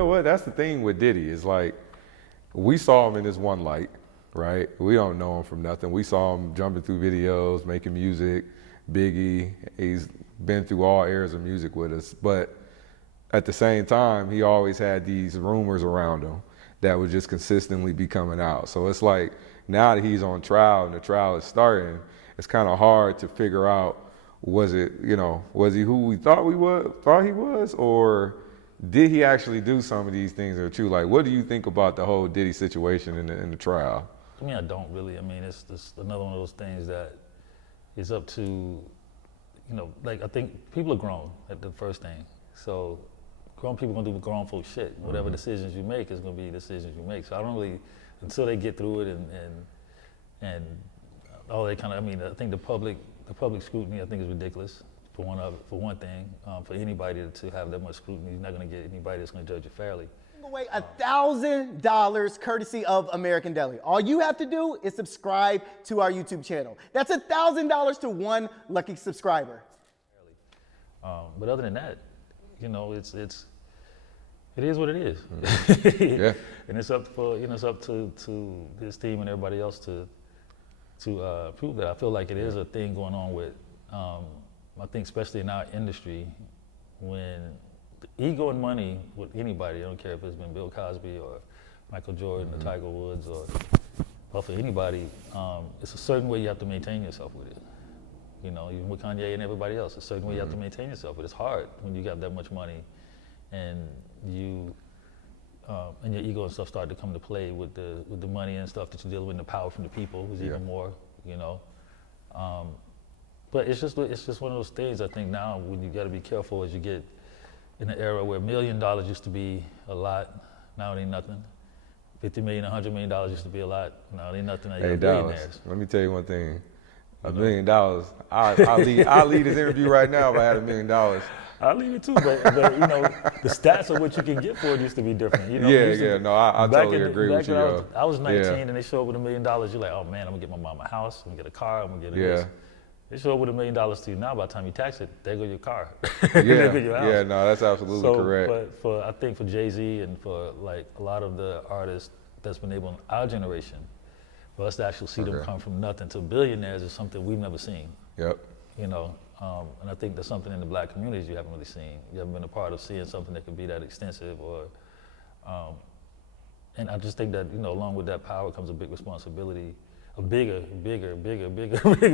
know what? That's the thing with Diddy is like, we saw him in this one light, right? We don't know him from nothing. We saw him jumping through videos, making music, Biggie. He's been through all eras of music with us. But at the same time, he always had these rumors around him that would just consistently be coming out. So it's like, now that he's on trial and the trial is starting, it's kind of hard to figure out, was it, was he who we thought he was, or did he actually do some of these things that are true? Like, what do you think about the whole Diddy situation in the trial? I mean, I don't really. I mean, it's another one of those things that is up to, like, I think people are grown at the first thing. So grown people are gonna do grown folk shit. Whatever decisions you make is gonna be decisions you make. So I don't really, until they get through it and all that kind of, I mean, I think the public scrutiny, I think, is ridiculous for one thing. For anybody to have that much scrutiny, you're not gonna get anybody that's gonna judge you fairly. Away $1,000 courtesy of American Deli. All you have to do is subscribe to our YouTube channel. That's $1,000 to one lucky subscriber. But other than that, it is what it is. Yeah. And it's up to his team and everybody else to prove that. I feel like it is a thing going on with, I think especially in our industry, when the ego and money with anybody, I don't care if it's been Bill Cosby or Michael Jordan or Tiger Woods or for anybody, it's a certain way you have to maintain yourself with it. Even with Kanye and everybody else, a certain way you have to maintain yourself. But it's hard when you got that much money and you and your ego and stuff start to come to play with the money and stuff that you deal with, and the power from the people, who's even more, But it's just one of those things. I think now when you got to be careful as you get in an era where $1 million used to be a lot, now it ain't nothing. $50 million, $100 million used to be a lot, now it ain't nothing. Hey Dallas, let me tell you one thing. $1 million, I'll lead this interview right now if I had $1 million. I'll leave it too, but the stats of what you can get for it used to be different. I totally agree with you. I was 19 and they show up with $1 million. You're like, oh man, I'm gonna get my mom a house, I'm gonna get a car, I'm gonna get a this. They show up with $1 million to you now. By the time you tax it, there go your car. There go your house. Yeah, no, that's absolutely correct. But I think for Jay-Z and for like a lot of the artists that's been able in our generation, for us to actually see them come from nothing to billionaires is something we've never seen. Yep. And I think there's something in the black communities you haven't really seen. You haven't been a part of seeing something that could be that extensive, and I just think that along with that power comes a big responsibility, a bigger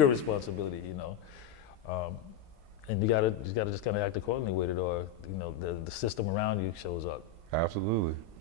responsibility. And you gotta just kind of act accordingly with it, or the system around you shows up. Absolutely.